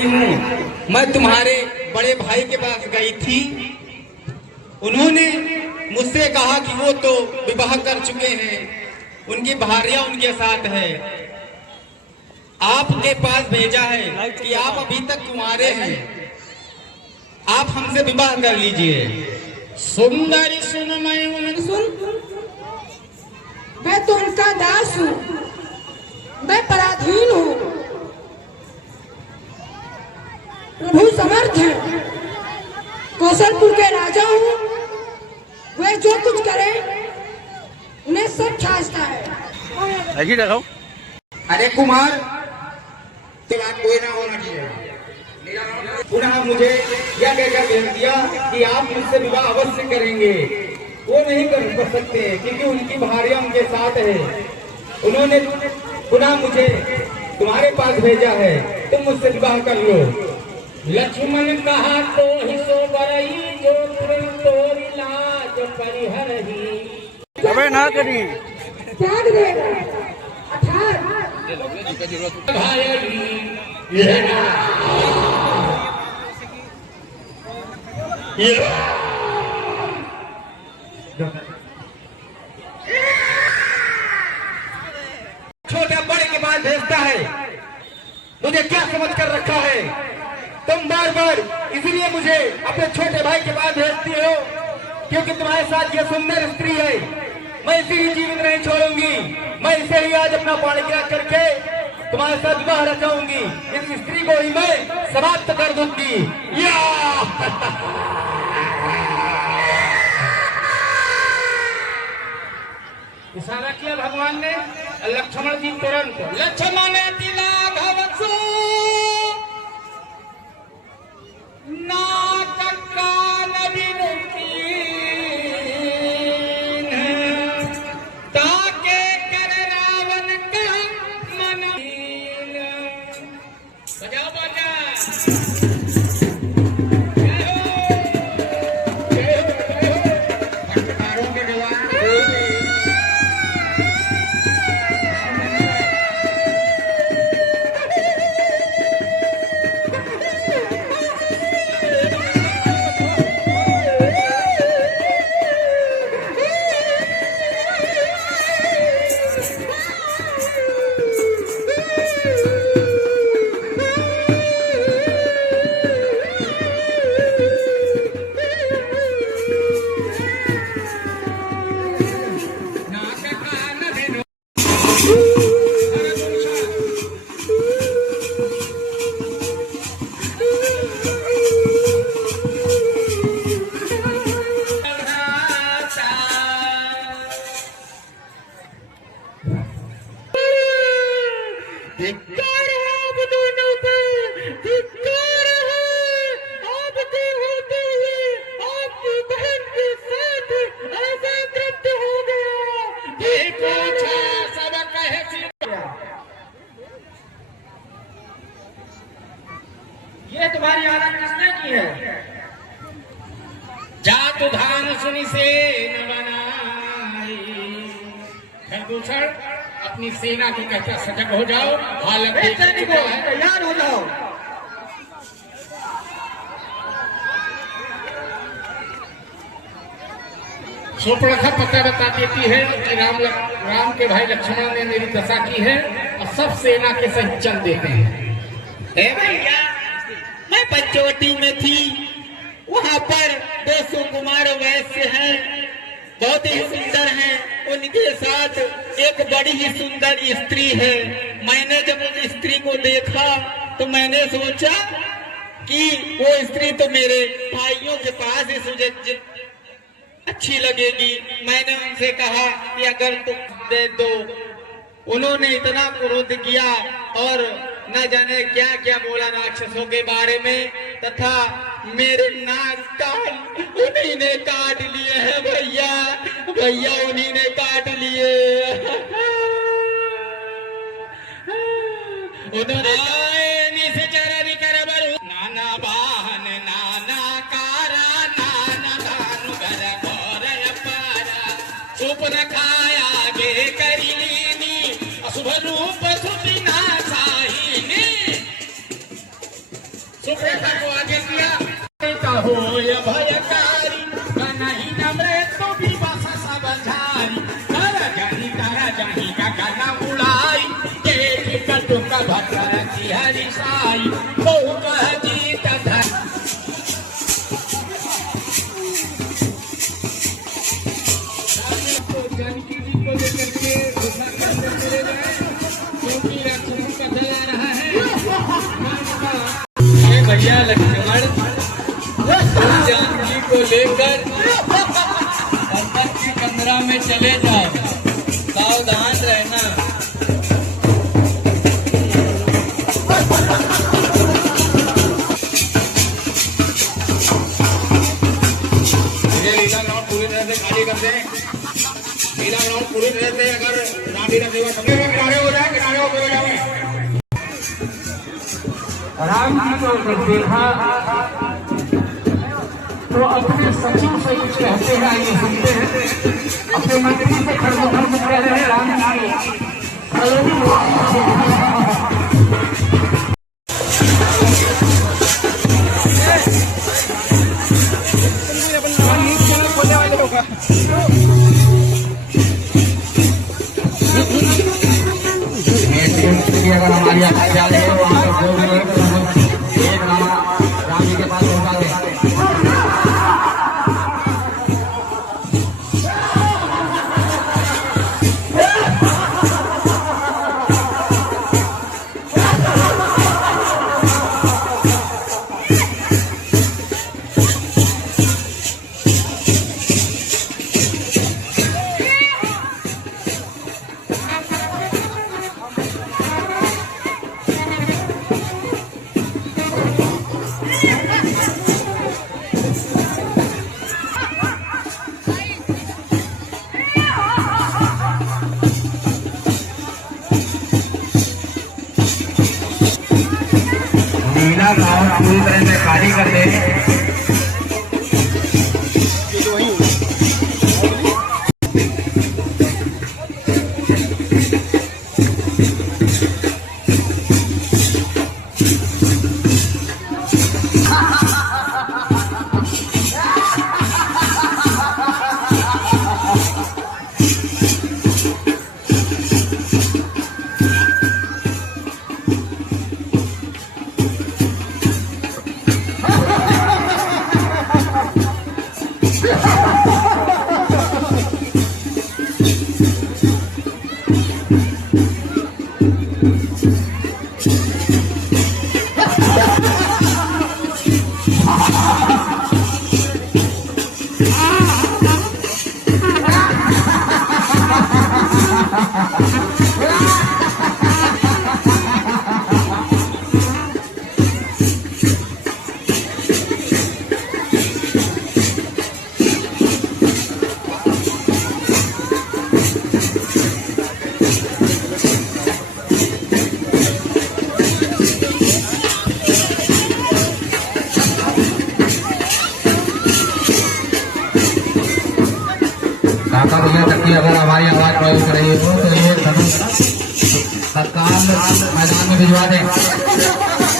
आई हूँ। मैं तुम्हारे बड़े भाई के पास गई थी, उन्होंने मुझसे कहा कि वो तो विवाह कर चुके हैं, उनकी भार्या उनके साथ है। आपके पास भेजा है कि आप अभी तक कुंवारे हैं, आप हमसे विवाह कर लीजिए। सुंदरी सुन, मैं सुन, मैं तो उनका दास हूँ, मैं पराधीन हूँ। प्रभु समर्थ है, कौशलपुर के राजा हूँ, वे जो कुछ करे उन्हें सब खासता है। ऐसी लगाओ। अरे कुमार, तेरा कोई ना होना चाहिए। पुनः मुझे यह कहकर भेज दिया कि आप मुझसे विवाह अवश्य करेंगे। वो नहीं कर सकते क्योंकि उनकी भार्या उनके साथ है। उन्होंने पुनः मुझे तुम्हारे पास भेजा है, तुम मुझसे विवाह कर लो। लक्ष्मण कहा तो ही सो बरई, जो तोरी लाज परिहरही। अबे ना करी त्याग देगा छोटा बड़े के पास भेजता है, मुझे क्या समझ कर रखा है? तुम बार बार इसलिए मुझे अपने छोटे भाई के पास भेजती हो क्योंकि तुम्हारे साथ ये सुंदर स्त्री है। मैं इसे ही जीवित नहीं छोड़ूंगी, मैं इसे ही आज अपना पाणिग्रह करके तुम्हारे साथ विवाह रचाऊंगी। इस स्त्री को ही मैं समाप्त कर दूंगी। इशारा किया भगवान ने, लक्ष्मण जी तुरंत लक्ष्मण तिला घवसो नाक कान ताके कर रावण का मन। बजाओ बाजा। ये तुम्हारी हालत किसने की है? जातु धान सुनी से न बनाई। खरदूषण अपनी सेना को कहता सजग हो जाओ, हालत तैयार हो जाओ। शूर्पणखा पता बता देती है कि राम के भाई लक्ष्मण ने मेरी दशा की है और सब सेना के संग चल देते हैं। भैया, मैं पंचवटी में थी, वहाँ पर 200 कुमार वैश्य हैं, बहुत ही सुंदर हैं। उनके साथ एक बड़ी ही सुंदर स्त्री है। मैंने जब उस स्त्री को देखा तो मैंने सोचा कि वो स्त्री तो मेरे भाइयों के पास ही अच्छी लगेगी। मैंने उनसे कहा कि अगर तुम दे दो। उन्होंने इतना क्रोध किया और न जाने क्या क्या बोला राक्षसों के बारे में, तथा मेरे नाक कान उन्हीं ने काट लिए हैं भैया, भैया उन्हीं ने काट लिए। उन्होंने नाना बाहन नाना कारा नाना धानु घर घोर पारा चुप न खाया गे करी लीनी अशुभ रूप सुबिना साहिनी। सुप्रेखा को आगे किया हो भयकारी नहीं नमरे तो भी भाषा समझाई तारा जानी का गाना उड़ाई तेरी कटुका भटर की हरी साई बहु कह जीत धर जानकी जी को लेकर के घोषणा करते चले गए क्योंकि लक्ष्मण का चला रहा है भैया लक्ष्मण जानकी को लेकर पर्वत की कमरा में चले जाओ सावधान रहना लीला ग्राउंड पूरी तरह से खाली कर दें लीला ग्राउंड पूरी तरह से अगर रामलीला सेवा किनारे हो जाए किनारे हो जाए राम जी को जब देखा तो अपने सचिव से कुछ कहते हैं ये सुनते हैं अपने मंत्री से खर्च कह रहे हैं राम जी अगर हमारी ख्याल है वहाँ पर जो भी एक राम जी के पास पहुँचा दे लीला ग्राउंड पूरी तरह से खाली कर दे अगर हमारी आवाज प्रयोग कर रही हो तो ये तत्काल मैदान में भिजवा दें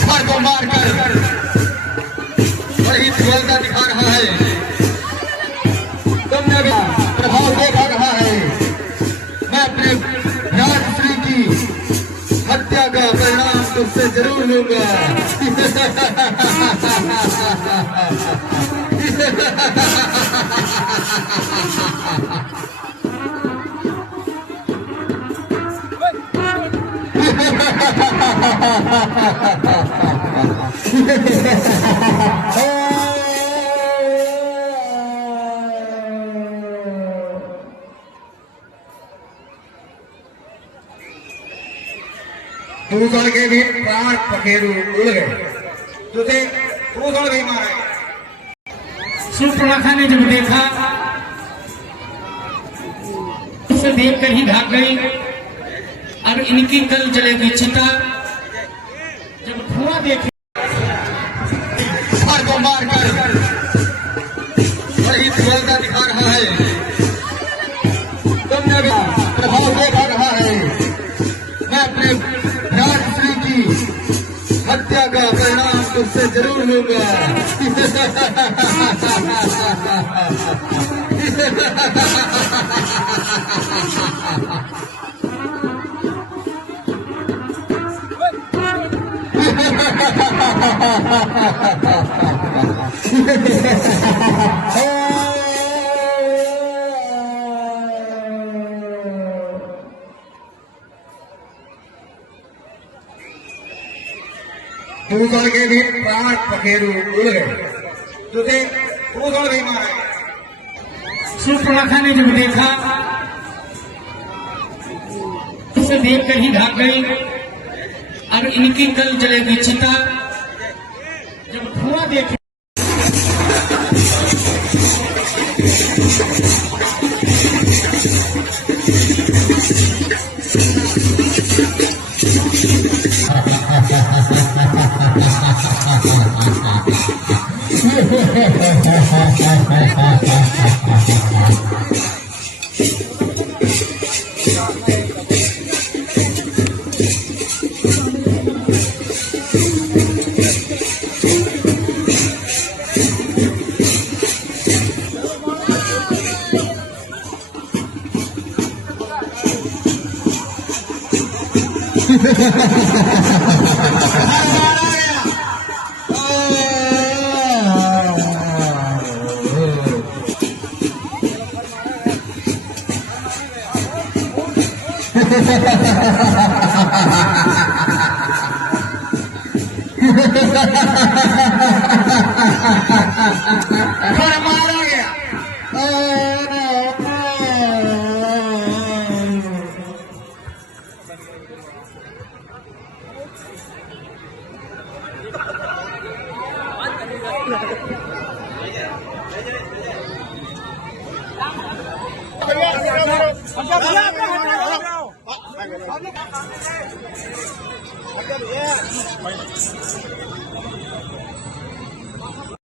सर को मारकर बड़ी दुर्बलता दिखा रहा है। तुमने भी प्रभाव देखा रहा है। मैं अपने राजश्री की हत्या का परिणाम तुझसे जरूर लूंगा। दूसर के भी प्राण पखेरु उड़ गए, तुझे दूसर भी मारे। सुपर्णखा ने जब देखा उसे देखकर ही भाग गई। अब इनकी कल जलेगी चिता। जब धुआं देखे सर को मारकर बड़ी दुर्बलता दिखा रहा है। तुमने भी प्रभाव देखा रहा है। मैं अपने राजश्री की हत्या का परिणाम तुझसे जरूर लूंगा। दूसर के भी प्राण पखेरु उड़ गए, तुझे दूसर भी मारे। सुपर्णखा ने जब देखा उसे देखकर ही भाग गई। अब इनकी कल जलेगी चिता। जब धुआं देखे मारा गया। बढ़िया